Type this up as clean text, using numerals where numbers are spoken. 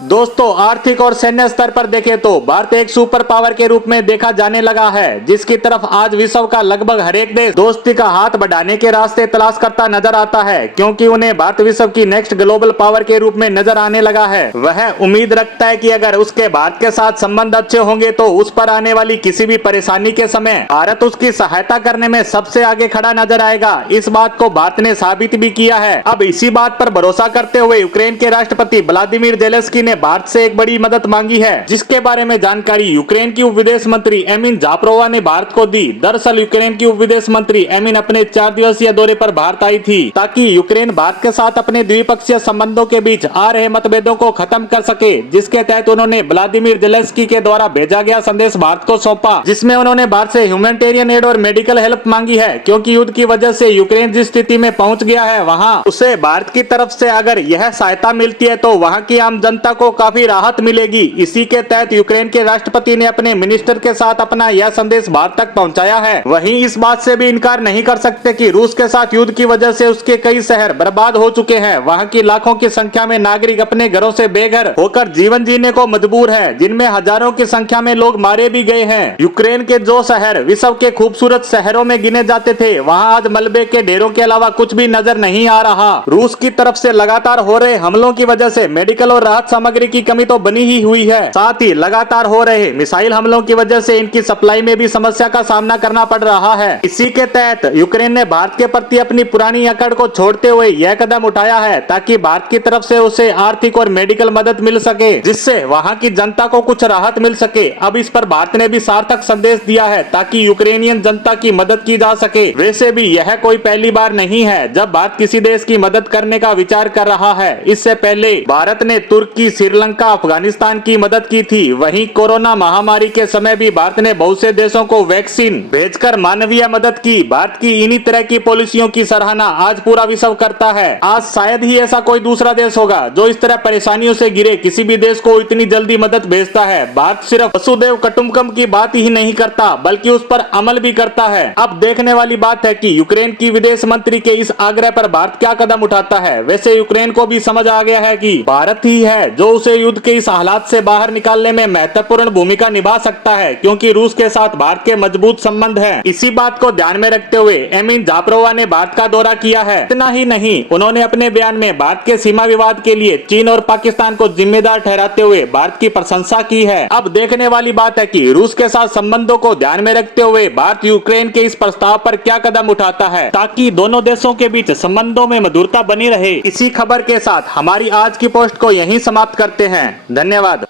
दोस्तों, आर्थिक और सैन्य स्तर पर देखें तो भारत एक सुपर पावर के रूप में देखा जाने लगा है, जिसकी तरफ आज विश्व का लगभग हर एक देश दोस्ती का हाथ बढ़ाने के रास्ते तलाश करता नजर आता है, क्योंकि उन्हें भारत विश्व की नेक्स्ट ग्लोबल पावर के रूप में नजर आने लगा है। वह उम्मीद रखता है कि अगर उसके भारत के साथ संबंध अच्छे होंगे तो उस पर आने वाली किसी भी परेशानी के समय भारत उसकी सहायता करने में सबसे आगे खड़ा नजर आएगा। इस बात को भारत ने साबित भी किया है। अब इसी बात पर भरोसा करते हुए यूक्रेन के राष्ट्रपति व्लादिमीर जेलेंस्की ने भारत से एक बड़ी मदद मांगी है, जिसके बारे में जानकारी यूक्रेन की उप विदेश मंत्री एमिन जापरोवा ने भारत को दी। दरअसल यूक्रेन की उप विदेश मंत्री एमिन अपने 4 दिवसीय दौरे पर भारत आई थी, ताकि यूक्रेन भारत के साथ अपने द्विपक्षीय संबंधों के बीच आ रहे मतभेदों को खत्म कर सके, जिसके तहत उन्होंने व्लादिमीर जेलेंस्की के द्वारा भेजा गया संदेश भारत को सौंपा, जिसमें उन्होंने भारत से ह्यूमैनिटेरियन एड और मेडिकल हेल्प मांगी है, क्योंकि युद्ध की वजह से यूक्रेन जिस स्थिति में पहुंच गया है वहां उसे भारत की तरफ से अगर यह सहायता मिलती है तो वहां की आम जनता को काफी राहत मिलेगी। इसी के तहत यूक्रेन के राष्ट्रपति ने अपने मिनिस्टर के साथ अपना यह संदेश भारत तक पहुंचाया है। वहीं इस बात से भी इनकार नहीं कर सकते कि रूस के साथ युद्ध की वजह से उसके कई शहर बर्बाद हो चुके हैं। वहां की लाखों की संख्या में नागरिक अपने घरों से बेघर होकर जीवन जीने को मजबूर है, जिनमें हजारों की संख्या में लोग मारे भी गए हैं। यूक्रेन के जो शहर विश्व के खूबसूरत शहरों में गिने जाते थे, वहां आज मलबे के ढेरों के अलावा कुछ भी नजर नहीं आ रहा। रूस की तरफ से लगातार हो रहे हमलों की वजह से मेडिकल और राहत सामग्री की कमी तो बनी ही हुई है। साथ ही लगातार हो रहे मिसाइल हमलों की वजह से इनकी सप्लाई में भी समस्या का सामना करना पड़ रहा है। इसी के तहत यूक्रेन ने भारत के प्रति अपनी पुरानी अकड़ को छोड़ते हुए यह कदम उठाया है, ताकि भारत की तरफ से उसे आर्थिक और मेडिकल मदद मिल सके, जिससे वहां की जनता को कुछ राहत मिल सके। अब इस पर भारत ने भी सार्थक संदेश दिया है, ताकि यूक्रेनियन जनता की मदद की जा सके। वैसे भी यह कोई पहली बार नहीं है जब भारत किसी देश की मदद करने का विचार कर रहा है। इससे पहले भारत ने तुर्की, श्रीलंका, अफगानिस्तान की मदद की थी। वहीं कोरोना महामारी के समय भी भारत ने बहुत से देशों को वैक्सीन भेजकर मानवीय मदद की। भारत की इन्हीं तरह की पॉलिसियों की सराहना आज पूरा विश्व करता है। आज शायद ही ऐसा कोई दूसरा देश होगा जो इस तरह परेशानियों से घिरे किसी भी देश को इतनी जल्दी मदद भेजता है। भारत सिर्फ वसुधैव कुटुंबकम की बात ही नहीं करता, बल्कि उस पर अमल भी करता है। अब देखने वाली बात है कि यूक्रेन की विदेश मंत्री के इस आग्रह पर भारत क्या कदम उठाता है। वैसे यूक्रेन को भी समझ आ गया है कि भारत ही है जो उसे युद्ध के इस हालात से बाहर निकालने में महत्वपूर्ण भूमिका निभा सकता है, क्योंकि रूस के साथ भारत के मजबूत संबंध हैं। इसी बात को ध्यान में रखते हुए एमिन जापरोवा ने भारत का दौरा किया है। इतना ही नहीं, उन्होंने अपने बयान में भारत के सीमा विवाद के लिए चीन और पाकिस्तान को जिम्मेदार ठहराते हुए भारत की प्रशंसा की है। अब देखने वाली बात है कि रूस के साथ संबंधों को ध्यान में रखते हुए भारत यूक्रेन के इस प्रस्ताव पर क्या कदम उठाता है, ताकि दोनों देशों के बीच संबंधों में मधुरता बनी रहे। इसी खबर के साथ हमारी आज की पोस्ट को यहीं समाप्त करते हैं। धन्यवाद।